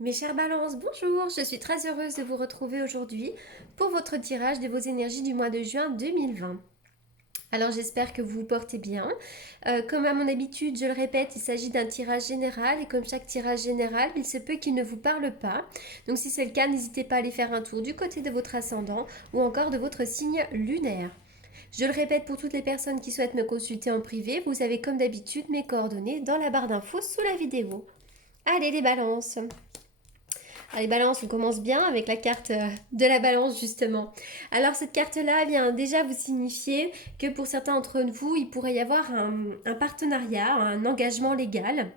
Mes chères balances, bonjour, je suis très heureuse de vous retrouver aujourd'hui pour votre tirage de vos énergies du mois de juin 2020. Alors j'espère que vous vous portez bien. Comme à mon habitude, je le répète, il s'agit d'un tirage général et comme chaque tirage général, il se peut qu'il ne vous parle pas. Donc si c'est le cas, n'hésitez pas à aller faire un tour du côté de votre ascendant ou encore de votre signe lunaire. Je le répète pour toutes les personnes qui souhaitent me consulter en privé, vous avez comme d'habitude mes coordonnées dans la barre d'infos sous la vidéo. Allez les balances. Allez, balance, on commence bien avec la carte de la balance, justement. Alors, cette carte-là vient déjà vous signifier que pour certains d'entre vous, il pourrait y avoir un partenariat, un engagement légal.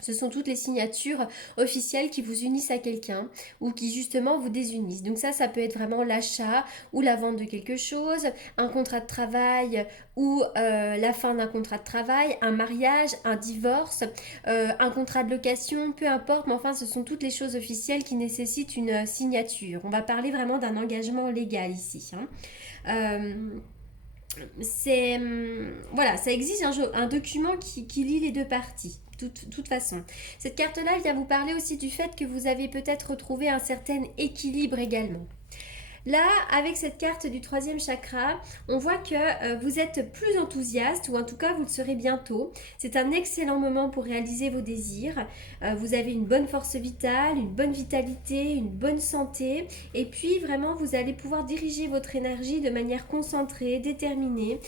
Ce sont toutes les signatures officielles qui vous unissent à quelqu'un ou qui justement vous désunissent. Donc ça peut être vraiment l'achat ou la vente de quelque chose, un contrat de travail ou la fin d'un contrat de travail, un mariage, un divorce, un contrat de location, peu importe, mais enfin ce sont toutes les choses officielles qui nécessitent une signature. On va parler vraiment d'un engagement légal ici, hein. Euh, c'est voilà, ça existe un document qui lie les deux parties. Toute façon. Cette carte-là vient vous parler aussi du fait que vous avez peut-être retrouvé un certain équilibre également. Là, avec cette carte du troisième chakra, on voit que vous êtes plus enthousiaste, ou en tout cas vous le serez bientôt. C'est un excellent moment pour réaliser vos désirs. Vous avez une bonne force vitale, une bonne vitalité, une bonne santé. Et puis vraiment, vous allez pouvoir diriger votre énergie de manière concentrée, déterminée.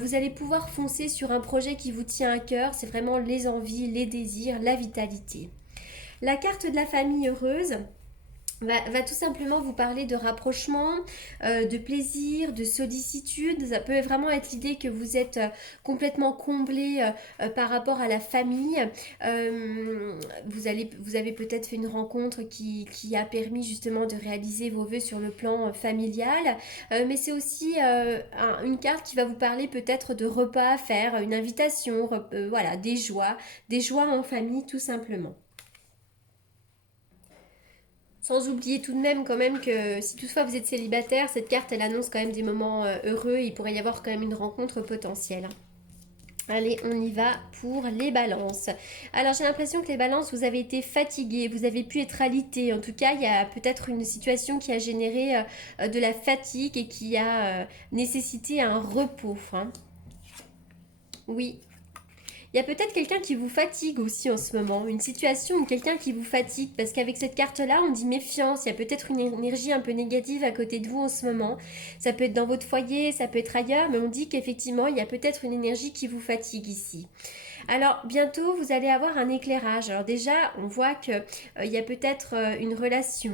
Vous allez pouvoir foncer sur un projet qui vous tient à cœur. C'est vraiment les envies, les désirs, la vitalité. La carte de la famille heureuse, va tout simplement vous parler de rapprochement, de plaisir, de sollicitude. Ça peut vraiment être l'idée que vous êtes complètement comblé par rapport à la famille. Vous avez peut-être fait une rencontre qui a permis justement de réaliser vos vœux sur le plan familial. Mais c'est aussi une carte qui va vous parler peut-être de repas à faire, une invitation, voilà, des joies en famille tout simplement. Sans oublier tout de même quand même que si toutefois vous êtes célibataire, cette carte elle annonce quand même des moments heureux et il pourrait y avoir quand même une rencontre potentielle. Allez, on y va pour les balances. Alors j'ai l'impression que les balances, vous avez été fatigués, vous avez pu être alité. En tout cas, il y a peut-être une situation qui a généré de la fatigue et qui a nécessité un repos, hein. Oui, il y a peut-être quelqu'un qui vous fatigue aussi en ce moment, une situation ou quelqu'un qui vous fatigue, parce qu'avec cette carte-là, on dit méfiance, il y a peut-être une énergie un peu négative à côté de vous en ce moment. Ça peut être dans votre foyer, ça peut être ailleurs, mais on dit qu'effectivement, il y a peut-être une énergie qui vous fatigue ici. Alors, bientôt, vous allez avoir un éclairage. Alors déjà, on voit qu'il y a peut-être une relation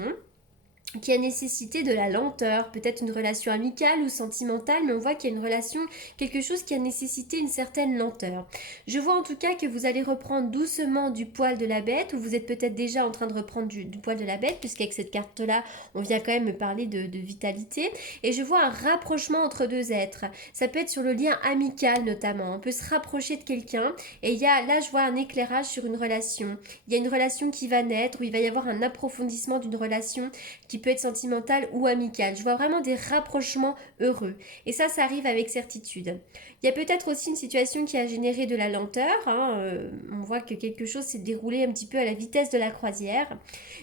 qui a nécessité de la lenteur, peut-être une relation amicale ou sentimentale, mais on voit qu'il y a une relation, quelque chose qui a nécessité une certaine lenteur. Je vois en tout cas que vous allez reprendre doucement du poil de la bête, ou vous êtes peut-être déjà en train de reprendre du poil de la bête, puisqu'avec cette carte-là, on vient quand même me parler de vitalité, et je vois un rapprochement entre deux êtres. Ça peut être sur le lien amical notamment, on peut se rapprocher de quelqu'un, et là je vois un éclairage sur une relation. Il y a une relation qui va naître, où il va y avoir un approfondissement d'une relation qui peut être sentimentale ou amicale. Je vois vraiment des rapprochements heureux. Et ça arrive avec certitude. Il y a peut-être aussi une situation qui a généré de la lenteur, hein. On voit que quelque chose s'est déroulé un petit peu à la vitesse de la croisière.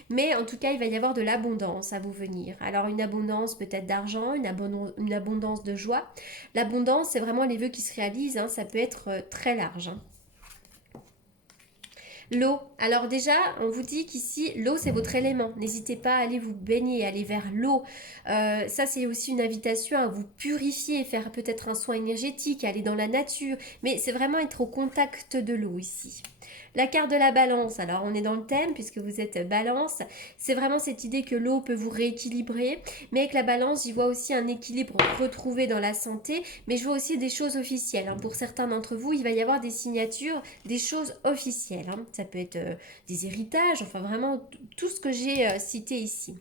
Mais en tout cas, il va y avoir de l'abondance à vous venir. Alors une abondance peut-être d'argent, une abondance de joie. L'abondance, c'est vraiment les vœux qui se réalisent, hein. Ça peut être très large, hein. L'eau. Alors déjà, on vous dit qu'ici, l'eau, c'est votre élément. N'hésitez pas à aller vous baigner, aller vers l'eau. Ça, c'est aussi une invitation à vous purifier, faire peut-être un soin énergétique, aller dans la nature. Mais c'est vraiment être au contact de l'eau ici. La carte de la balance, alors on est dans le thème puisque vous êtes balance, c'est vraiment cette idée que l'eau peut vous rééquilibrer, mais avec la balance, j'y vois aussi un équilibre retrouvé dans la santé, mais je vois aussi des choses officielles, hein. Pour certains d'entre vous, il va y avoir des signatures, des choses officielles, hein. Ça peut être des héritages, enfin vraiment tout ce que j'ai cité ici.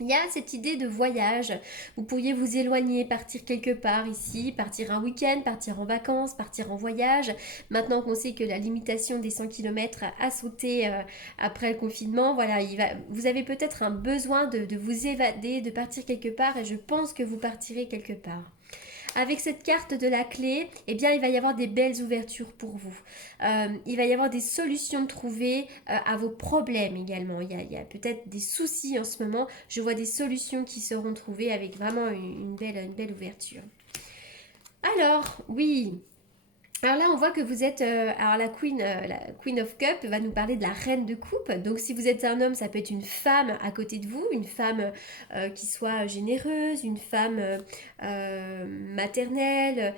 Il y a cette idée de voyage. Vous pourriez vous éloigner, partir quelque part ici, partir un week-end, partir en vacances, partir en voyage. Maintenant qu'on sait que la limitation des 100 km a sauté après le confinement, voilà, vous avez peut-être un besoin de vous évader, de partir quelque part et je pense que vous partirez quelque part. Avec cette carte de la clé, eh bien, il va y avoir des belles ouvertures pour vous. Il va y avoir des solutions trouvées à vos problèmes également. Il y a peut-être des soucis en ce moment. Je vois des solutions qui seront trouvées avec vraiment une belle ouverture. Alors, oui, alors là, on voit que vous êtes. Alors la Queen of Cup va nous parler de la reine de coupe. Donc si vous êtes un homme, ça peut être une femme à côté de vous, une femme qui soit généreuse, une femme maternelle,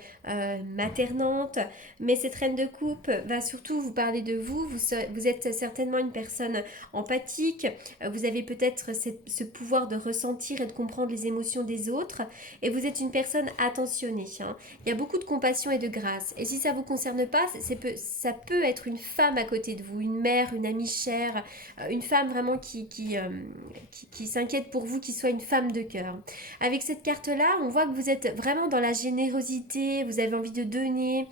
maternante. Mais cette reine de coupe va surtout vous parler de vous. Vous êtes certainement une personne empathique. Vous avez peut-être ce pouvoir de ressentir et de comprendre les émotions des autres. Et vous êtes une personne attentionnée, hein. Il y a beaucoup de compassion et de grâce. Et si ça ne vous concerne pas, ça peut être une femme à côté de vous, une mère, une amie chère, une femme vraiment qui s'inquiète pour vous, qui soit une femme de cœur. Avec cette carte-là, on voit que vous êtes vraiment dans la générosité, vous avez envie de donner,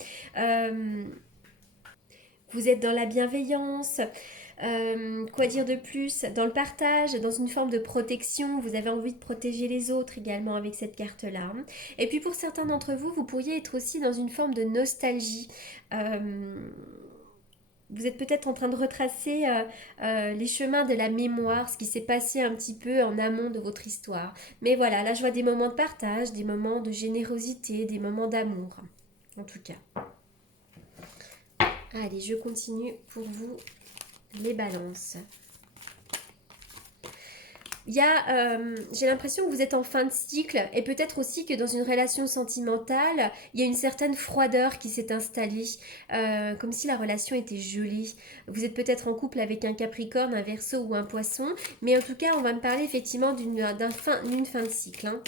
vous êtes dans la bienveillance. Quoi dire de plus? Dans le partage, dans une forme de protection, vous avez envie de protéger les autres également avec cette carte-là. Et puis pour certains d'entre vous, vous pourriez être aussi dans une forme de nostalgie. Euh, Vous êtes peut-être en train de retracer les chemins de la mémoire, ce qui s'est passé un petit peu en amont de votre histoire. Mais voilà, là je vois des moments de partage, des moments de générosité, des moments d'amour, en tout cas. Allez, je continue pour vous les balances. J'ai l'impression que vous êtes en fin de cycle et peut-être aussi que dans une relation sentimentale, il y a une certaine froideur qui s'est installée, comme si la relation était gelée. Vous êtes peut-être en couple avec un Capricorne, un Verseau ou un Poisson, mais en tout cas, on va me parler effectivement d'une fin de cycle, hein.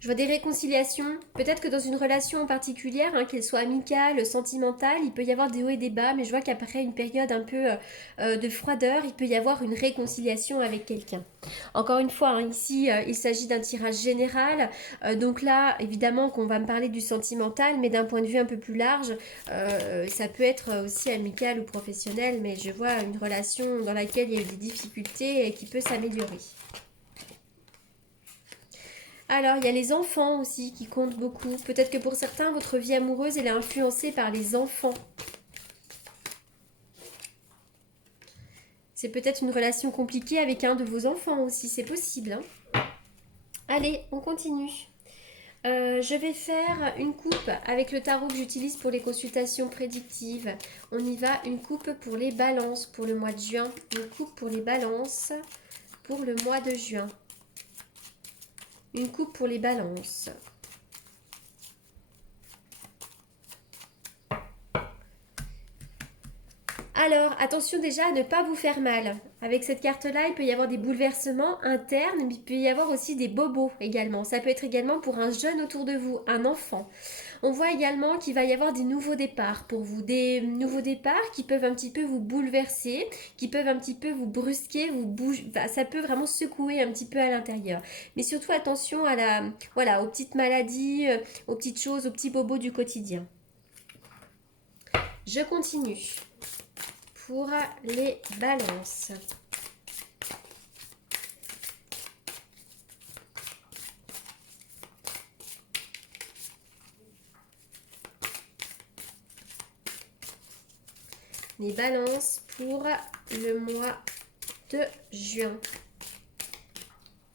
Je vois des réconciliations, peut-être que dans une relation en particulier, hein, qu'elle soit amicale, sentimentale, il peut y avoir des hauts et des bas, mais je vois qu'après une période un peu de froideur, il peut y avoir une réconciliation avec quelqu'un. Encore une fois, hein, ici, il s'agit d'un tirage général, donc là, évidemment qu'on va me parler du sentimental, mais d'un point de vue un peu plus large, ça peut être aussi amical ou professionnel, mais je vois une relation dans laquelle il y a eu des difficultés et qui peut s'améliorer. Alors, il y a les enfants aussi qui comptent beaucoup. Peut-être que pour certains, votre vie amoureuse, elle est influencée par les enfants. C'est peut-être une relation compliquée avec un de vos enfants aussi, c'est possible, hein. Allez, on continue. Je vais faire une coupe avec le tarot que j'utilise pour les consultations prédictives. On y va, une coupe pour les balances pour le mois de juin. Une coupe pour les balances pour le mois de juin. Une coupe pour les balances. Alors, attention déjà à ne pas vous faire mal. Avec cette carte-là, il peut y avoir des bouleversements internes, mais il peut y avoir aussi des bobos également. Ça peut être également pour un jeune autour de vous, un enfant. On voit également qu'il va y avoir des nouveaux départs pour vous, des nouveaux départs qui peuvent un petit peu vous bouleverser, qui peuvent un petit peu vous brusquer, vous bouger, enfin, ça peut vraiment secouer un petit peu à l'intérieur. Mais surtout attention à voilà, aux petites maladies, aux petites choses, aux petits bobos du quotidien. Je continue pour les balances. Les balances pour le mois de juin.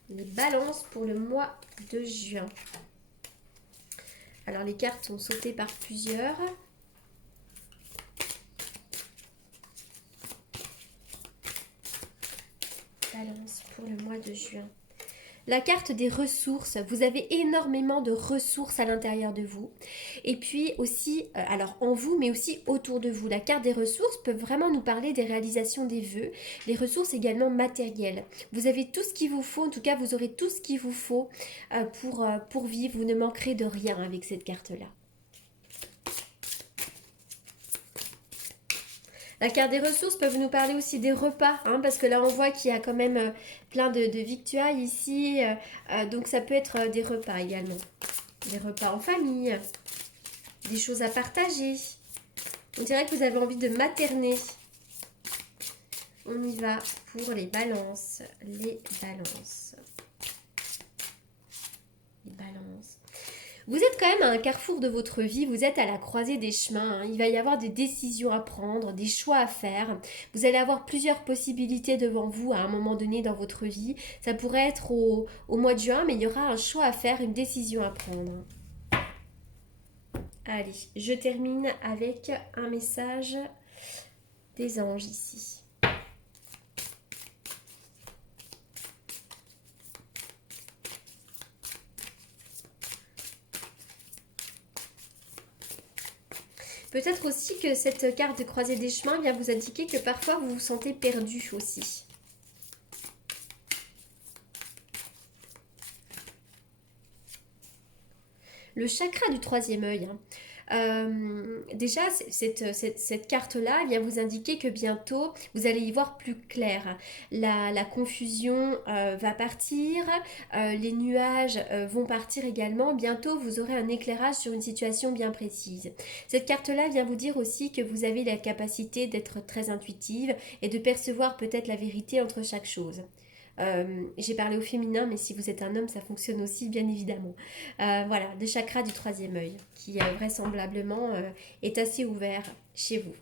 Les balances pour le mois de juin. Alors les cartes sont sautées par plusieurs. Balance pour le mois de juin. La carte des ressources, vous avez énormément de ressources à l'intérieur de vous. Et puis aussi, alors en vous, mais aussi autour de vous. La carte des ressources peut vraiment nous parler des réalisations des vœux, les ressources également matérielles. Vous avez tout ce qu'il vous faut, en tout cas vous aurez tout ce qu'il vous faut pour vivre. Vous ne manquerez de rien avec cette carte-là. La carte des ressources peut nous parler aussi des repas, hein, parce que là on voit qu'il y a quand même plein de victuailles ici, donc ça peut être des repas également. Des repas en famille, des choses à partager. On dirait que vous avez envie de materner. On y va pour les balances. Les balances. Les balances. Vous êtes quand même à un carrefour de votre vie, vous êtes à la croisée des chemins, hein. Il va y avoir des décisions à prendre, des choix à faire. Vous allez avoir plusieurs possibilités devant vous à un moment donné dans votre vie. Ça pourrait être au mois de juin, mais il y aura un choix à faire, une décision à prendre. Allez, je termine avec un message des anges ici. Peut-être aussi que cette carte de croisée des chemins vient vous indiquer que parfois vous vous sentez perdu aussi. Le chakra du troisième œil, hein. Déjà, cette carte-là vient vous indiquer que bientôt, vous allez y voir plus clair. La confusion va partir, les nuages vont partir également. Bientôt, vous aurez un éclairage sur une situation bien précise. Cette carte-là vient vous dire aussi que vous avez la capacité d'être très intuitive et de percevoir peut-être la vérité entre chaque chose. J'ai parlé au féminin, mais si vous êtes un homme, ça fonctionne aussi, bien évidemment. Voilà, le chakra du troisième œil, qui vraisemblablement est assez ouvert chez vous.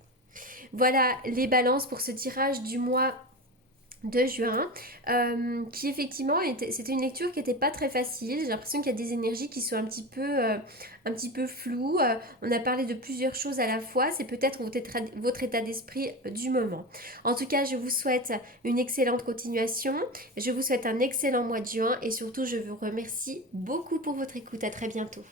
Voilà les balances pour ce tirage du mois de juin, qui effectivement c'était une lecture qui n'était pas très facile. J'ai l'impression qu'il y a des énergies qui sont un petit peu floues. On a parlé de plusieurs choses à la fois. C'est peut-être votre état d'esprit du moment. En tout cas, je vous souhaite une excellente continuation. Je vous souhaite un excellent mois de juin et surtout, je vous remercie beaucoup pour votre écoute. À très bientôt.